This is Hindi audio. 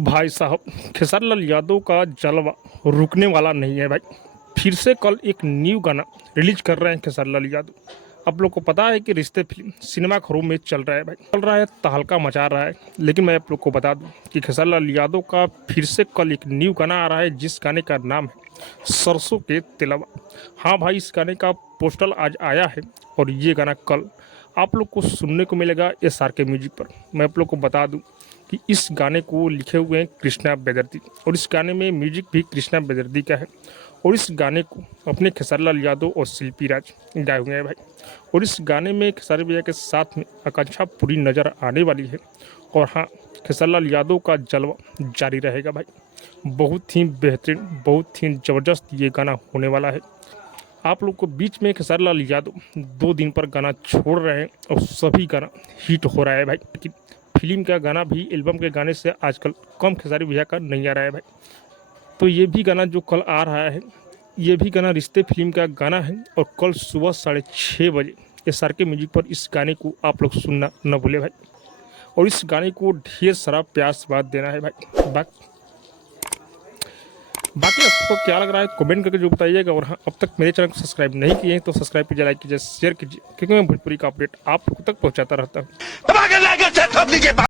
भाई साहब, खेसारी लाल यादव का जलवा रुकने वाला नहीं है भाई। फिर से कल एक न्यू गाना रिलीज कर रहे हैं खेसारी लाल यादव। आप लोग को पता है कि रिश्ते फिल्म सिनेमा घरों में चल रहा है भाई, चल रहा है, तहलका मचा रहा है। लेकिन मैं आप लोग को बता दूं कि खेसारी लाल यादव का फिर से कल एक न्यू गाना आ रहा है, जिस गाने का नाम है सरसों के तिलवा। हाँ भाई, इस गाने का पोस्टर आज आया है और ये गाना कल आप लोग को सुनने को मिलेगा SRK म्यूजिक पर। मैं आप लोग को बता दूं कि इस गाने को लिखे हुए हैं कृष्णा बेदर्दी और इस गाने में म्यूजिक भी कृष्णा बेदर्दी का है। और इस गाने को अपने खेसारी लाल यादव और शिल्पी राज गाए हुए हैं भाई। और इस गाने में खेसारी भैया के साथ में आकांक्षा पूरी नज़र आने वाली है। और हाँ, खेसारी लाल यादव का जलवा जारी रहेगा भाई। बहुत ही बेहतरीन, बहुत ही ज़बरदस्त ये गाना होने वाला है। आप लोग को बीच में खेसारी लाल यादव 2 दिन पर गाना छोड़ रहे हैं और सभी गाना हिट हो रहा है भाई। लेकिन फिल्म का गाना भी एल्बम के गाने से आजकल कम खेसारी भैया का नहीं आ रहा है भाई। तो ये भी गाना जो कल आ रहा है, ये भी गाना रिश्ते फिल्म का गाना है। और कल सुबह 6:30 बजे SRK म्यूजिक पर इस गाने को आप लोग सुनना न भूले भाई। और इस गाने को ढेर सारा प्यार से बात देना है भाई। बाकी आपको क्या लग रहा है कमेंट करके जो बताइएगा। और हाँ, अब तक मेरे चैनल को सब्सक्राइब नहीं किए हैं तो सब्सक्राइब कीजिए, लाइक कीजिए, शेयर कीजिए, क्योंकि मैं भोजपुरी का अपडेट आप लोग तक पहुंचाता रहता हूँ।